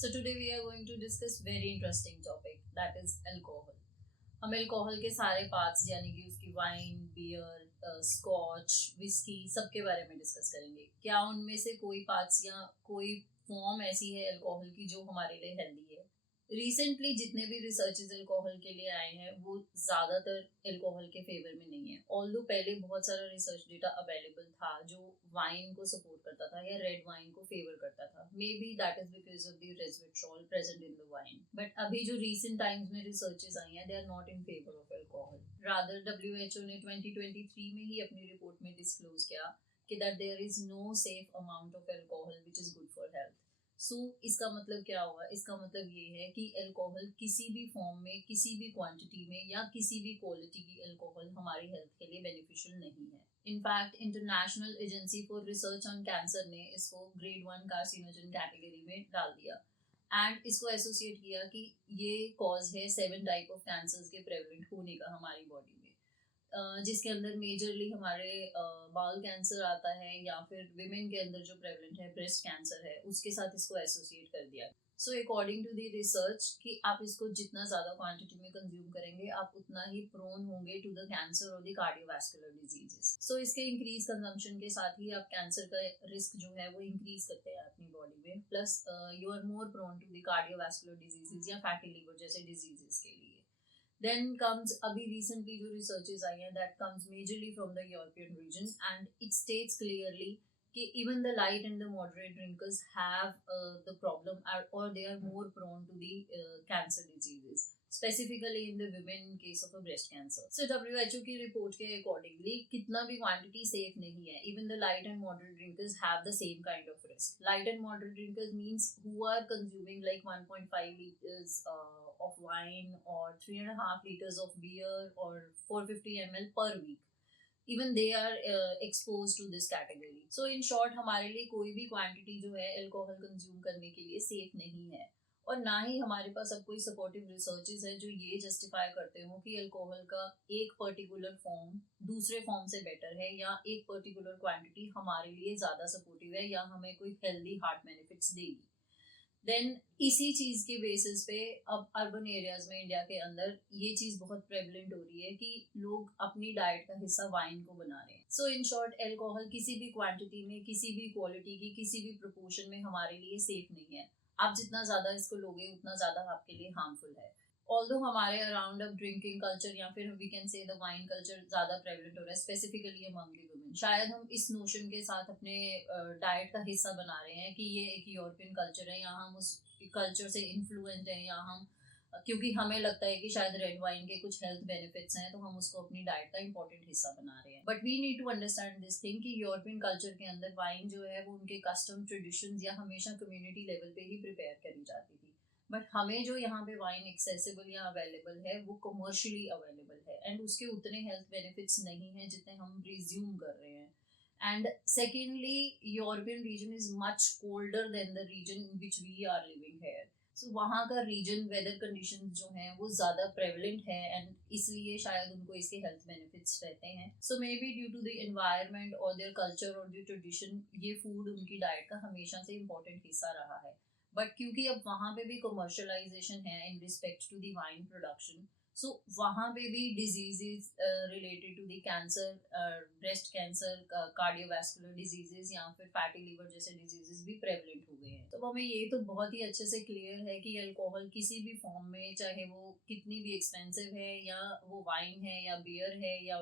So today we are going to discuss very interesting topic, that is alcohol. हम alcohol के सारे parts यानी कि उसकी वाइन, बियर, स्कॉच, विस्की सबके बारे में डिस्कस करेंगे। क्या उनमें से कोई पार्ट्स या कोई फॉर्म ऐसी है अल्कोहल की जो हमारे लिए हेल्दी है? रिसेंटली जितने भी रिसर्चेज अल्कोहल के लिए आए हैं वो ज़्यादातर अल्कोहल के फेवर में नहीं है। ऑल्दो पहले बहुत सारा रिसर्च डेटा अवेलेबल था जो वाइन को सपोर्ट करता था या रेड वाइन को फेवर करता था। Maybe that is because of the resveratrol present in the wine. But अभी जो रिसेंट टाइम्स में रिसर्चेज आई हैं they are not in favour of alcohol. Rather WHO ने 2023 में ही अपनी रिपोर्ट में डिस्क्लोज किया कि that there is no safe amount of alcohol which is good for health. इसका मतलब क्या हुआ? इसका मतलब ये है कि अल्कोहल किसी भी फॉर्म में, किसी भी क्वांटिटी में या किसी भी क्वालिटी की अल्कोहल हमारी हेल्थ के लिए बेनिफिशियल नहीं है। In fact international agency for research on cancer ने इसको ग्रेड 1 कार्सिनोजन कैटेगरी में डाल दिया एंड इसको एसोसिएट किया कि ये कॉज है 7 टाइप ऑफ कैंसर्स के प्रेवलेंट होने का हमारी बॉडी में, जिसके अंदर मेजरली हमारे बाल कैंसर आता है या फिर विमेन के अंदर जो प्रेवलेंट है ब्रेस्ट कैंसर है उसके साथ इसको एसोसिएट कर दिया। So according to the research कि आप इसको जितना ज़्यादा क्वांटिटी में कंज्यूम करेंगे आप उतना ही प्रोन होंगे टू द कैंसर और द कार्डियोवैस्कुलर डिजीजेस। सो इसके इंक्रीज कंजम्पशन के साथ ही आप कैंसर का रिस्क जो है वो इंक्रीज करते हैं अपनी बॉडी में, plus you are more prone to the cardiovascular diseases या फैटी लिवर जैसे डिजीजेस के लिए। Then comes अभी recently जो researches आई हैं that comes majorly from the European region and it states clearly कि even the light and the moderate drinkers have the problem or they are more prone to the cancer diseases, specifically in the women in case of a breast cancer. So WHO की report के accordingly कितना भी quantity safe नहीं है. Even the light and moderate drinkers have the same kind of risk. Light and moderate drinkers means who are consuming like 1.5 liters of wine or 3.5 liters of beer or 450 ml per week. Even they are exposed to this category. So in short हमारे लिए कोई भी quantity जो है alcohol consume करने के लिए safe नहीं है और ना ही हमारे पास अब कोई सपोर्टिव रिसर्चेज है जो ये जस्टिफाई करते हो कि अल्कोहल का एक पर्टिकुलर फॉर्म दूसरे फॉर्म से बेटर है या एक पर्टिकुलर क्वांटिटी हमारे लिए ज़्यादा सपोर्टिव है या हमें कोई हेल्दी हार्ट बेनिफिट्स देगी। देन इसी चीज़ के बेसिस पे अब अर्बन एरियाज में इंडिया के अंदर ये चीज़ बहुत प्रेवलेंट हो रही है कि लोग अपनी डाइट का हिस्सा वाइन को बना रहे हैं। सो इन शॉर्ट अल्कोहल किसी भी क्वांटिटी में, किसी भी क्वालिटी की, किसी भी प्रोपोर्शन में हमारे लिए सेफ नहीं है। आप जितना ज़्यादा इसको लोगे उतना ज़्यादा आपके लिए हार्मफुल है। ऑल्दो हमारे अराउंड अब ड्रिंकिंग कल्चर या फिर we can say the wine culture ज़्यादा प्रेवलेंट हो रहा है, स्पेसिफिकली अमंग द वुमेन। शायद हम इस नोशन के साथ अपने डाइट का हिस्सा बना रहे हैं कि ये एक यूरोपियन कल्चर है या हम उस कल्चर से इन्फ्लुएंस्ड हैं या हम क्योंकि हमें लगता है कि शायद रेड वाइन के कुछ हेल्थ बेनिफिट्स हैं तो हम उसको अपनी डाइट का इंपॉर्टेंट हिस्सा बना रहे हैं। But we need to understand this thing कि यूरोपियन कल्चर के अंदर वाइन जो है वो उनके कस्टम ट्रेडिशंस या हमेशा कम्युनिटी लेवल पे ही प्रिपेयर करी जाती थी। बट हमें जो यहाँ पे वाइन एक्सेसिबल या अवेलेबल है वो कमर्शियली अवेलेबल है एंड उसके उतने हेल्थ बेनिफिट्स नहीं हैं जितने हम रिज्यूम कर रहे हैं। And secondly European region is much colder than the region in which we are living here. So वहाँ का रीजन वेदर कंडीशन जो हैं वो ज़्यादा प्रेवलेंट है एंड इसलिए शायद उनको इसके हेल्थ बेनिफिट्स रहते हैं। So maybe due to the environment और देयर कल्चर और द ट्रेडिशन ये फूड उनकी डाइट का हमेशा से इम्पोर्टेंट हिस्सा रहा है। बट क्योंकि अब वहाँ पे भी कमर्शलाइजेशन है in respect to the wine production, so वहाँ पे भी diseases related to the cancer, breast cancer, cardiovascular diseases या फिर फैटी लिवर जैसे डिजीजेज भी प्रेवलेंट हो गए हैं। तो हमें ये तो बहुत ही अच्छे से क्लियर है कि अल्कोहल किसी भी फॉर्म में, चाहे वो कितनी भी एक्सपेंसिव है या वो वाइन है या बियर है या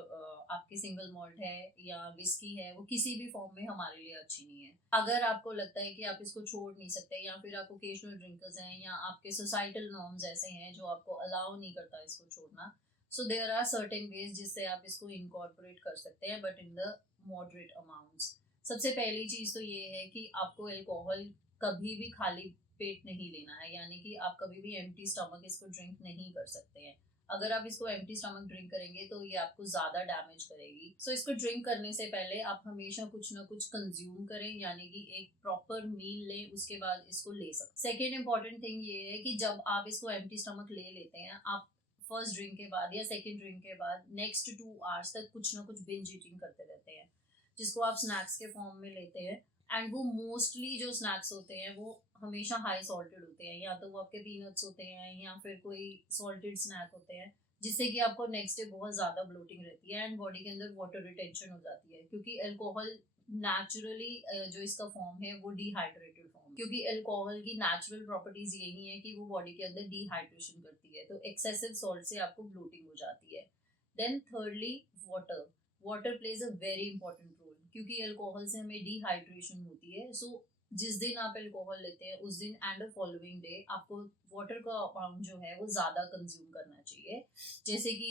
आपके सिंगल मॉल्ट है या विस्की है, वो किसी भी फॉर्म में हमारे लिए अच्छी नहीं है। अगर आपको लगता है कि आप इसको छोड़ नहीं सकते या फिर आप ओकेजनल ड्रिंकर्स हैं या आपके सोसाइटल नॉर्म्स ऐसे हैं जो आपको अलाउ नहीं करता इसको छोड़ना, so there are certain ways जिससे आप इसको इनकॉर्पोरेट कर सकते हैं but in the moderate amounts. सबसे पहली चीज़ तो ये है कि आपको अल्कोहल कभी भी खाली पेट नहीं लेना है, यानी कि आप कभी भी एम्प्टी स्टमक इसको ड्रिंक नहीं कर सकते हैं। अगर आप इसको एम्प्टी स्टमक ड्रिंक करेंगे तो ये आपको ज़्यादा डैमेज करेगी। सो इसको ड्रिंक करने से पहले आप हमेशा कुछ ना कुछ कंज्यूम करें, यानी कि एक प्रॉपर मील लें, उसके बाद इसको ले सकते। सेकेंड इंपॉर्टेंट थिंग ये है कि जब आप इसको एम्प्टी स्टमक ले लेते हैं, आप फर्स्ट ड्रिंक के बाद या सेकेंड ड्रिंक के बाद नेक्स्ट 2 आवर्स तक कुछ ना कुछ बिंज ईटिंग करते रहते हैं, जिसको आप स्नैक्स के फॉर्म में लेते हैं एंड वो मोस्टली जो स्नैक्स होते हैं वो हमेशा हाई सॉल्टेड होते हैं, या तो वो आपके पीनट्स होते हैं या फिर कोई सॉल्टेड स्नैक होते हैं, जिससे कि आपको नेक्स्ट डे बहुत ज़्यादा ब्लोटिंग रहती है एंड बॉडी के अंदर वाटर रिटेंशन हो जाती है, क्योंकि अल्कोहल नेचुरली जो इसका फॉर्म है वो डिहाइड्रेटेड फॉर्म, क्योंकि अल्कोहल की नेचुरल प्रॉपर्टीज यही है कि वो बॉडी के अंदर डिहाइड्रेशन करती है, तो एक्सेसिव सॉल्ट से आपको ब्लोटिंग हो जाती है। Then thirdly, water. Water plays a very important role, क्योंकि अल्कोहल से हमें डिहाइड्रेशन होती है। सो जिस दिन आप अल्कोहल लेते हैं उस दिन एंड द फॉलोइंग डे आपको वाटर का अमाउंट जो है वो ज़्यादा कंज्यूम करना चाहिए। जैसे कि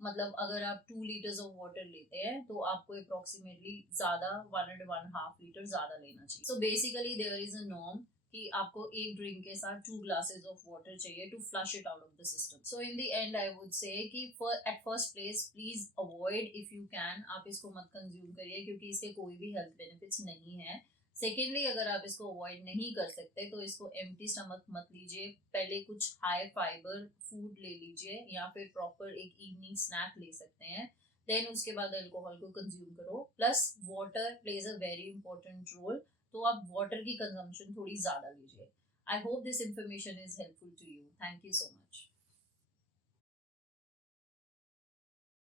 मतलब अगर आप 2 लीटर्स ऑफ वाटर लेते हैं तो आपको अप्रोक्सीमेटली ज़्यादा 1 and 1.5 लीटर ज़्यादा लेना चाहिए। So basically there is a norm कि आपको एक ड्रिंक के साथ 2 ग्लासेस ऑफ वाटर चाहिए to flush it out of the system. So in the end I would say कि at first place please avoid, if you can आप इसको मत कंज्यूम करिए, क्योंकि इसके कोई भी हेल्थ बेनिफिट्स नहीं है। सेकेंडली, अगर आप इसको अवॉइड नहीं कर सकते तो इसको एम्प्टी स्टमक मत लीजिए, पहले कुछ हाई फाइबर फूड ले लीजिए या फिर प्रॉपर एक इवनिंग स्नैक ले सकते हैं, देन उसके बाद अल्कोहल को कंज्यूम करो। Plus water plays a very important role, तो आप वाटर की कंजम्पशन थोड़ी ज़्यादा लीजिए। I hope this information is helpful to you. Thank you so much.